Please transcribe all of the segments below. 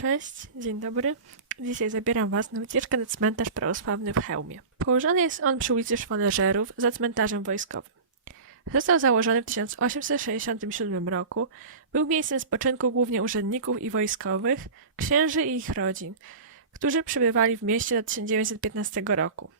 Cześć, dzień dobry. Dzisiaj zabieram Was na wycieczkę na cmentarz prawosławny w Chełmie. Położony jest on przy ulicy Szwoleżerów za cmentarzem wojskowym. Został założony w 1867 roku. Był miejscem spoczynku głównie urzędników i wojskowych, księży i ich rodzin, którzy przebywali w mieście do 1915 roku.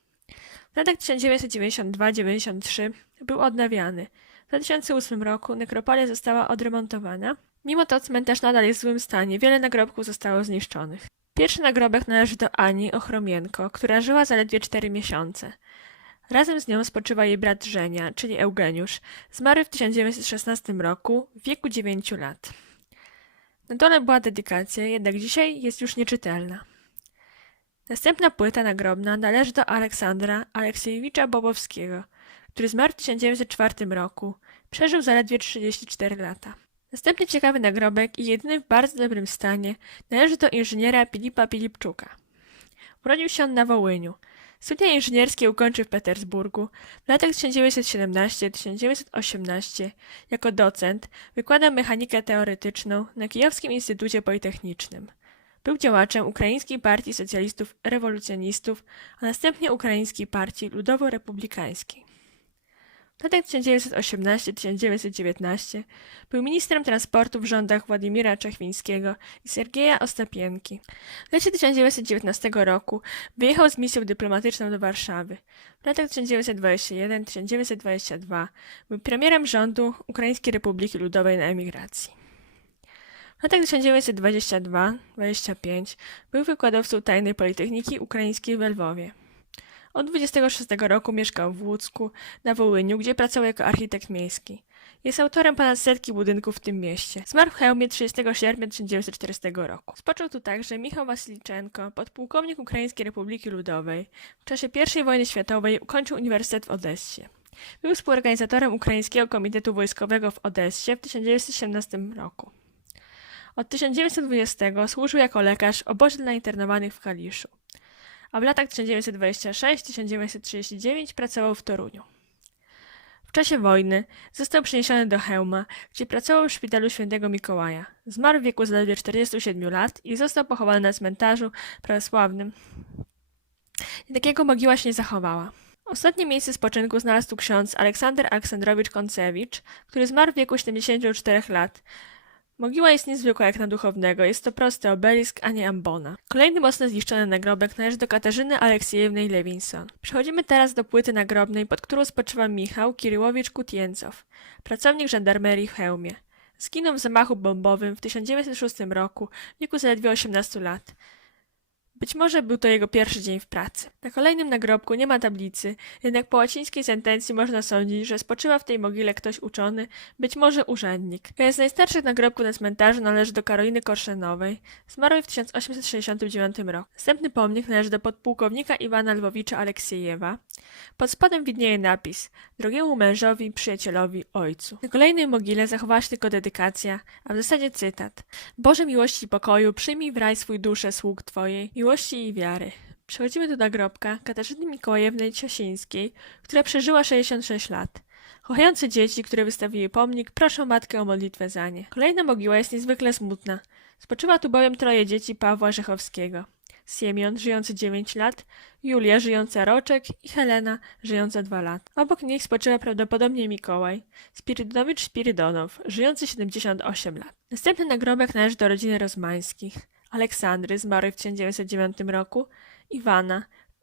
W latach 1992-93 był odnawiany. W 2008 roku nekropolia została odremontowana. Mimo to cmentarz nadal jest w złym stanie, wiele nagrobków zostało zniszczonych. Pierwszy nagrobek należy do Ani Ochromienko, która żyła zaledwie 4 miesiące. Razem z nią spoczywa jej brat Żenia, czyli Eugeniusz, zmarły w 1916 roku w wieku 9 lat. Na dole była dedykacja, jednak dzisiaj jest już nieczytelna. Następna płyta nagrobna należy do Aleksandra Aleksiejewicza Bobowskiego, który zmarł w 1904 roku. Przeżył zaledwie 34 lata. Następny ciekawy nagrobek i jedyny w bardzo dobrym stanie należy do inżyniera Filipa Pilipczuka. Urodził się on na Wołyniu. Studia inżynierskie ukończył w Petersburgu. W latach 1917-1918 jako docent wykładał mechanikę teoretyczną na Kijowskim Instytucie Politechnicznym. Był działaczem Ukraińskiej Partii Socjalistów Rewolucjonistów, a następnie Ukraińskiej Partii Ludowo-Republikańskiej. W latach 1918-1919 był ministrem transportu w rządach Władimira Czechwińskiego i Sergeja Ostapienki. W lecie 1919 roku wyjechał z misją dyplomatyczną do Warszawy. W latach 1921-1922 był premierem rządu Ukraińskiej Republiki Ludowej na emigracji. W latach 1922-25 był wykładowcą Tajnej Politechniki Ukraińskiej w Lwowie. Od 26 roku mieszkał w Łódzku, na Wołyniu, gdzie pracował jako architekt miejski. Jest autorem ponad setki budynków w tym mieście. Zmarł w Chełmie 30 sierpnia 1940 roku. Spoczął tu także Michał Wasiliczenko, podpułkownik Ukraińskiej Republiki Ludowej. W czasie I wojny światowej ukończył Uniwersytet w Odessie. Był współorganizatorem Ukraińskiego Komitetu Wojskowego w Odessie w 1917 roku. Od 1920 służył jako lekarz w obozie dla internowanych w Kaliszu a w latach 1926-1939 pracował w Toruniu. W czasie wojny został przeniesiony do Chełma, gdzie pracował w szpitalu świętego Mikołaja. Zmarł w wieku zaledwie 47 lat i został pochowany na cmentarzu prawosławnym. Jednak jego mogiła się nie zachowała. Ostatnie miejsce spoczynku znalazł ksiądz Aleksander Aleksandrowicz Koncewicz, który zmarł w wieku 74 lat. Mogiła jest niezwykła jak na duchownego, jest to prosty obelisk, a nie ambona. Kolejny mocno zniszczony nagrobek należy do Katarzyny Aleksiejewnej Lewinson. Przechodzimy teraz do płyty nagrobnej, pod którą spoczywa Michał Kiryłowicz Kutiencow, pracownik żandarmerii w Chełmie. Zginął w zamachu bombowym w 1906 roku w wieku zaledwie 18 lat. Być może był to jego pierwszy dzień w pracy. Na kolejnym nagrobku nie ma tablicy, jednak po łacińskiej sentencji można sądzić, że spoczywa w tej mogile ktoś uczony, być może urzędnik. Jeden z najstarszych nagrobków na cmentarzu należy do Karoliny Korszenowej, zmarłej w 1869 roku. Następny pomnik należy do podpułkownika Iwana Lwowicza Aleksiejewa. Pod spodem widnieje napis drogiemu mężowi, przyjacielowi, ojcu. Na kolejnej mogile zachowała się tylko dedykacja, a w zasadzie cytat. Boże miłości i pokoju, przyjmij w raj swój duszę sług Twojej, miłości i wiary. Przechodzimy do nagrobka Katarzyny Mikołajewnej Ciosińskiej, która przeżyła 66 lat. Kochające dzieci, które wystawiły pomnik, proszą matkę o modlitwę za nie. Kolejna mogiła jest niezwykle smutna. Spoczywa tu bowiem troje dzieci Pawła Rzechowskiego. Siemion, żyjący 9 lat, Julia, żyjąca roczek i Helena, żyjąca 2 lat. Obok nich spoczywa prawdopodobnie Mikołaj, Spirydonowicz Spirydonow, żyjący 78 lat. Następny nagrobek należy do rodziny Rozmańskich. Aleksandry, zmarłej w 1909 roku, Iwana,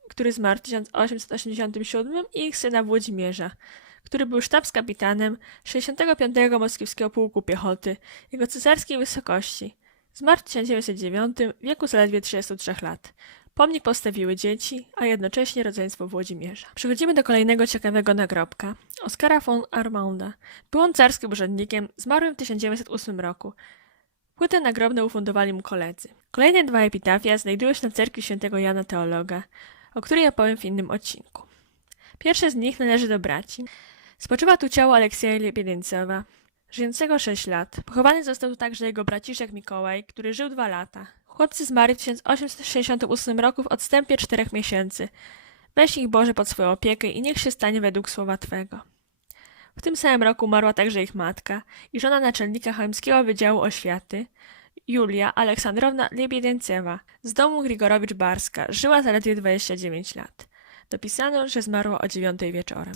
który zmarł w 1887 i ich syna Włodzimierza, który był sztabskapitanem 65. Moskiewskiego Pułku Piechoty, jego cesarskiej wysokości. Zmarł w 1909 w wieku zaledwie 33 lat. Pomnik postawiły dzieci, a jednocześnie rodzeństwo Włodzimierza. Przechodzimy do kolejnego ciekawego nagrobka. Oskara von Armanda. Był on carskim urzędnikiem, zmarłym w 1908 roku. Płytę nagrobną ufundowali mu koledzy. Kolejne dwa epitafia znajdują się na cerkwi świętego Jana Teologa, o której opowiem w innym odcinku. Pierwsze z nich należy do braci. Spoczywa tu ciało Aleksieja Lepiedyncowa, żyjącego 6 lat. Pochowany został tu także jego braciszek Mikołaj, który żył 2 lata. Chłopcy zmarli w 1868 roku w odstępie 4 miesięcy. Weź ich Boże pod swoją opiekę i niech się stanie według słowa Twego. W tym samym roku umarła także ich matka i żona naczelnika chełmskiego Wydziału Oświaty, Julia Aleksandrowna Liebiedencewa z domu Grigorowicz-Barska żyła zaledwie 29 lat. Dopisano, że zmarła o dziewiątej wieczorem.